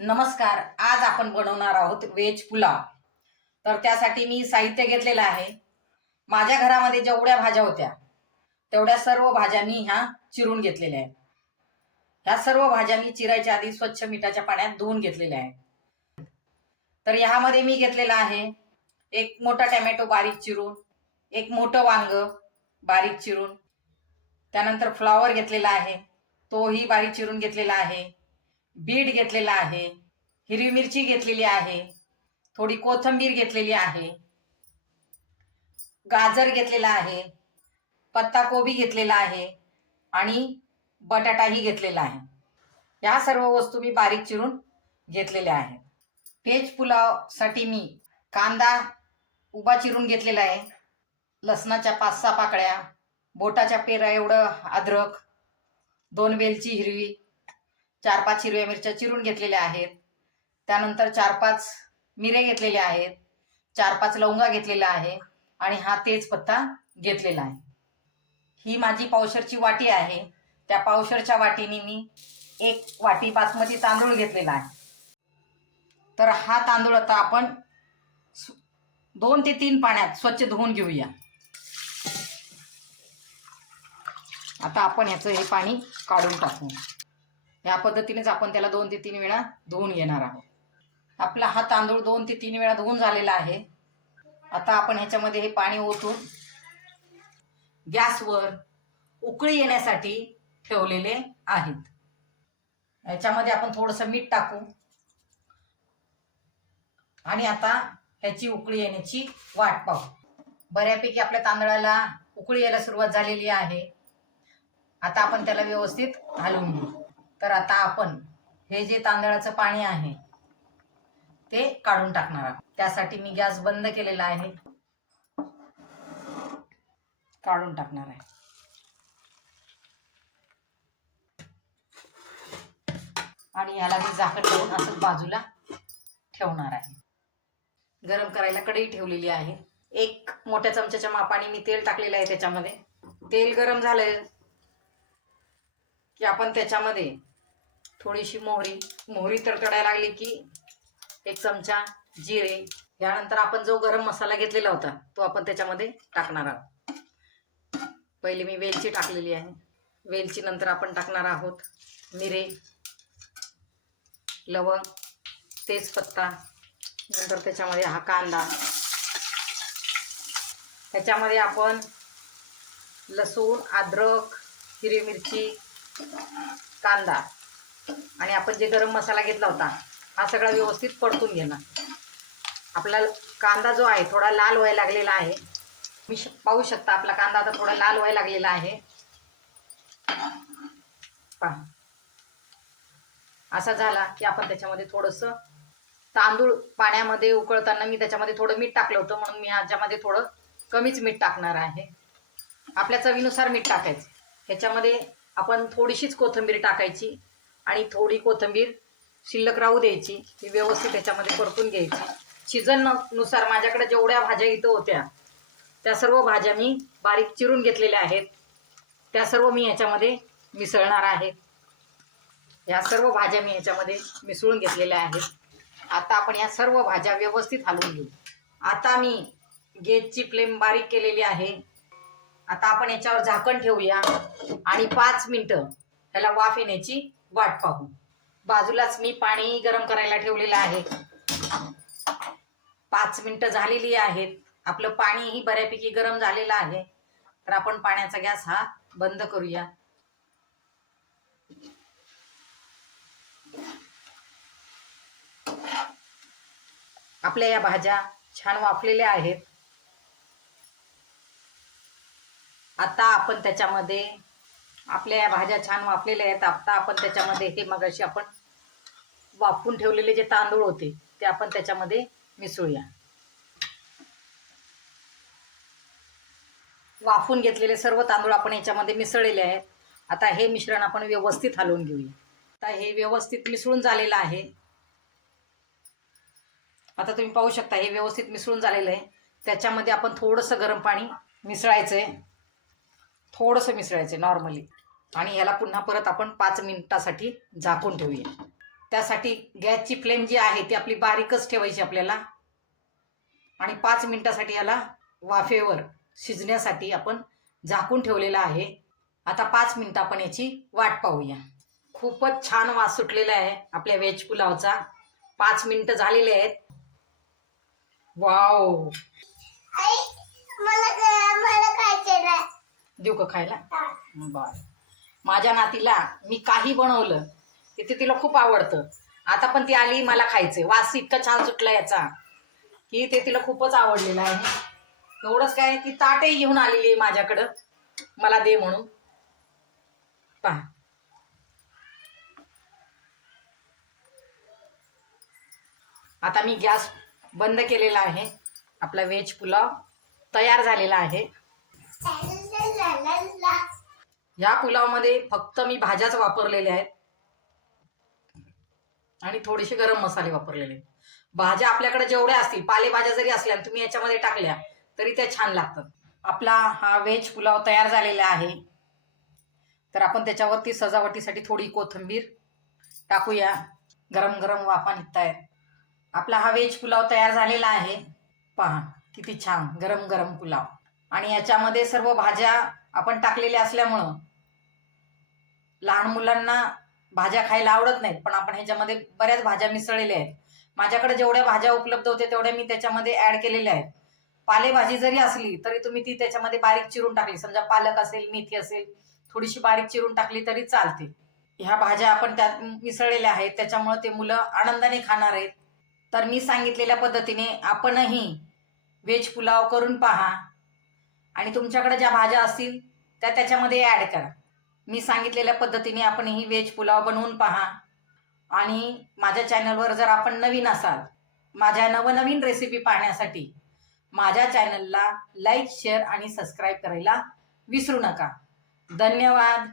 नमस्कार. आज आपण बनवणार आहोत व्हेज पुलाव. तर त्यासाठी मी साहित्य घेतलेलं आहे. माझ्या घरामध्ये जेवढ्या भाज्या होत्या तेवढ्या सर्व भाज्या मी ह्या चिरून घेतलेल्या आहेत. ह्या सर्व भाज्या मी चिरायच्या आधी स्वच्छ मिठाच्या पाण्यात धुवून घेतलेल्या आहेत. तर ह्यामध्ये मी घेतलेला आहे एक मोठा टोमॅटो बारीक चिरून, एक मोठं वांग बारीक चिरून, त्यानंतर फ्लॉवर घेतलेला आहे, तोही बारीक चिरून घेतलेला आहे, बीट घेतलेला आहे, हिरवी मिरची घेतलेली आहे, थोडी कोथिंबीर घेतलेली आहे, गाजर घेतलेला आहे, पत्ताकोबी घेतलेला आहे आणि बटाटाही घेतलेला आहे. या सर्व वस्तू मी बारीक चिरून घेतलेल्या आहेत. व्हेज पुलावसाठी मी कांदा उभा चिरून घेतलेला आहे, लसणाच्या 5-6 पाकळ्या, बोटाच्या पेरा एवढं अद्रक, 2 वेलची हिरवी, 4-5 हिरव्या मिरच्या चिरून घेतलेल्या आहेत. त्यानंतर 4-5 मिरे घेतलेले आहेत, 4-5 लवंगा घेतलेल्या आहे आणि हा तेजपत्ता घेतलेला आहे. ही माझी पावशरची वाटी आहे. त्या पावशरच्या वाटीने मी 1 वाटी बासमती तांदूळ घेतलेला आहे. तर हा तांदूळ आता आपण 2 ते 3 पाण्यात स्वच्छ धुवून घेऊया. आता आपण ह्याचं हे पाणी काढून टाकू. या पद्धतीनेच आपण त्याला 2 ते 3 वेळा धुवून घेणार आहोत. आपला हा तांदूळ 2 ते 3 वेळा धुवून झालेला आहे. आता आपण ह्याच्यामध्ये हे पाणी ओतून गॅसवर उकळी येण्यासाठी ठेवलेले आहेत. ह्याच्यामध्ये आपण थोडंसं मीठ टाकू आणि आता ह्याची उकळी येण्याची वाट पाहू. बऱ्यापैकी आपल्या तांदळाला उकळी यायला सुरुवात झालेली आहे. आता आपण त्याला व्यवस्थित हलवून घेऊ. तर आता आपण हे जे तांदळाचं पाणी आहे ते काढून टाकणार आहोत. त्यासाठी मी गॅस बंद केलेला आहे. काढून टाकणार आहे. आणि याला मी झाकण लावून असंच बाजूला ठेवणार आहे. गरम करायला कढई ठेवलेली आहे. 1 मोठ्या चमच्याच्या मापाने मी तेल टाकलेलं आहे. त्याच्यामध्ये तेल गरम झालं की आपण त्याच्यामध्ये थोडीशी मोहरी तडतडायला लागली की 1 चमचा जिरे, यानंतर आपण जो गरम मसाला घेतलेला होता तो आपण त्याच्यामध्ये टाकणार आहोत. पहिले मी वेलची टाकलेली आहे. वेलची नंतर आपण टाकणार आहोत मिरे, लवंग, तेजपत्ता, नंतर त्याच्यामध्ये हा कांदा. त्याच्यामध्ये आपण लसूण, अद्रक, हिरवी मिरची, कांदा आणि आपण जे गरम मसाला घेतला होता हा सगळा व्यवस्थित परतून घेणार. आपला कांदा जो आहे थोडा लाल व्हायला लागलेला आहे. मी पाहू शकता आपला कांदा आता थोडा लाल व्हायला लागलेला आहे. पहा, असा झाला की आपण त्याच्यामध्ये थोडंसं तांदूळ पाण्यामध्ये उकळताना मी त्याच्यामध्ये थोडं मीठ टाकलं होतं, म्हणून मी ह्याच्यामध्ये थोडं कमीच मीठ टाकणार आहे. आपल्या चवीनुसार मीठ टाकायचं. ह्याच्यामध्ये आपण थोडीशीच कोथिंबीर टाकायची आणि थोडी कोथिंबीर शिल्लक राहू द्यायची. ही व्यवस्थित ह्याच्यामध्ये परतून घ्यायची. सीझननुसार माझ्याकडे जेवढ्या भाज्या इथं होत्या त्या सर्व भाज्या मी बारीक चिरून घेतलेल्या आहेत. त्या सर्व मी ह्याच्यामध्ये मिसळणार आहे. या सर्व भाज्या मी ह्याच्यामध्ये मिसळून घेतलेल्या आहेत. आता आपण या सर्व भाज्या व्यवस्थित हलवून घेऊ. आता मी गॅसची फ्लेम बारीक केलेली आहे. आता आपण याच्यावर झाकण ठेवूया आणि 5 मिनिटं त्याला वाफ येण्याची वाट पाहू. बाजूलाच मी पाणी गरम करायला ठेवलेलं आहे. 5 मिनिटं झालेली आहेत. आपलं पाणीही बऱ्यापैकी गरम झालेलं आहे. तर आपण पाण्याचा गॅस हा बंद करूया. आपल्या या भाज्या छान वाफलेल्या आहेत. आता आपण त्याच्यामध्ये आपल्या या भाज्या छान वाफलेल्या आहेत. आता आपण त्याच्यामध्ये हे मगाशी आपण वाफून ठेवलेले जे तांदूळ होते ते आपण त्याच्यामध्ये मिसळूया. वाफून घेतलेले सर्व तांदूळ आपण याच्यामध्ये मिसळलेले आहेत. आता हे मिश्रण आपण व्यवस्थित हलवून घेऊया. आता हे व्यवस्थित मिसळून झालेलं आहे. आता तुम्ही पाहू शकता हे व्यवस्थित मिसळून झालेलं आहे. त्याच्यामध्ये आपण थोडंसं गरम पाणी मिसळायचं आहे. थोडंसं मिसळायचं आहे नॉर्मली. आणि ह्याला पुन्हा परत आपण 5 मिनिटासाठी झाकून ठेवूया. त्यासाठी गॅसची फ्लेम जी आहे ती आपली बारीकच ठेवायची आपल्याला. आणि 5 मिनिटासाठी याला वाफेवर शिजण्यासाठी आपण झाकून ठेवलेलं आहे. आता 5 मिनिटं आपण याची वाट पाहूया. खूपच छान वास सुटलेला आहे आपल्या व्हेज पुलावचा. 5 मिनिटं झालेले आहेत. वाव, देऊ का खायला? बर. माझ्या नातीला मी काही बनवलं ते तिला खूप आवडतं. आता पण ती आली, मला खायचंय. वास इतका छान सुटला याचा की ते तिला खूपच आवडलेलं आहे. एवढंच काय, ती ताटही घेऊन आलेली आहे माझ्याकडं, मला दे म्हणून. पहा, आता मी गॅस बंद केलेला आहे. आपला व्हेज पुलाव तयार झालेला आहे. या पुलावमध्ये फक्त मी भाज्याच वापरलेल्या आहेत आणि थोडेसे गरम मसाले वापरलेले आहेत. भाज्या आपल्याकडे जेवढ्या असतील, पालेभाज्या जरी असल्या तुम्ही याच्यामध्ये टाकल्या तरी त्या छान लागतात. आपला हा व्हेज पुलाव तयार झालेला आहे. तर आपण त्याच्यावरती सजावटीसाठी थोडी कोथिंबीर टाकूया. गरम गरम वाफा निघतायत. आपला हा व्हेज पुलाव तयार झालेला आहे. पहा किती छान गरम गरम पुलाव. आणि याच्यामध्ये सर्व भाज्या आपण टाकलेल्या असल्यामुळं लहान मुलांना भाज्या खायला आवडत नाहीत, पण आपण ह्याच्यामध्ये बऱ्याच भाज्या मिसळलेल्या आहेत. माझ्याकडे जेवढ्या भाज्या उपलब्ध होत्या तेवढ्या मी त्याच्यामध्ये ऍड केलेल्या आहेत. पालेभाजी जरी असली तरी तुम्ही ती त्याच्यामध्ये बारीक चिरून टाकली, समजा पालक असेल, मेथी असेल, थोडीशी बारीक चिरून टाकली तरी चालते. ह्या भाज्या आपण त्यात मिसळलेल्या आहेत, त्याच्यामुळे ते मुलं आनंदाने खाणार आहेत. तर मी सांगितलेल्या पद्धतीने आपणही व्हेज पुलाव करून पहा आणि तुमच्याकडे ज्या भाज्या असतील त्या त्याच्यामध्ये ऍड करा. मी सांगितलेल्या पद्धतीने आपण ही व्हेज पुलाव बनवून पहा. आणि माझ्या चॅनलवर जर आपण नवीन असाल, माझ्या नवनवीन रेसिपी पाहण्यासाठी माझ्या चॅनलला लाईक, शेअर आणि सबस्क्राईब करायला विसरू नका. धन्यवाद.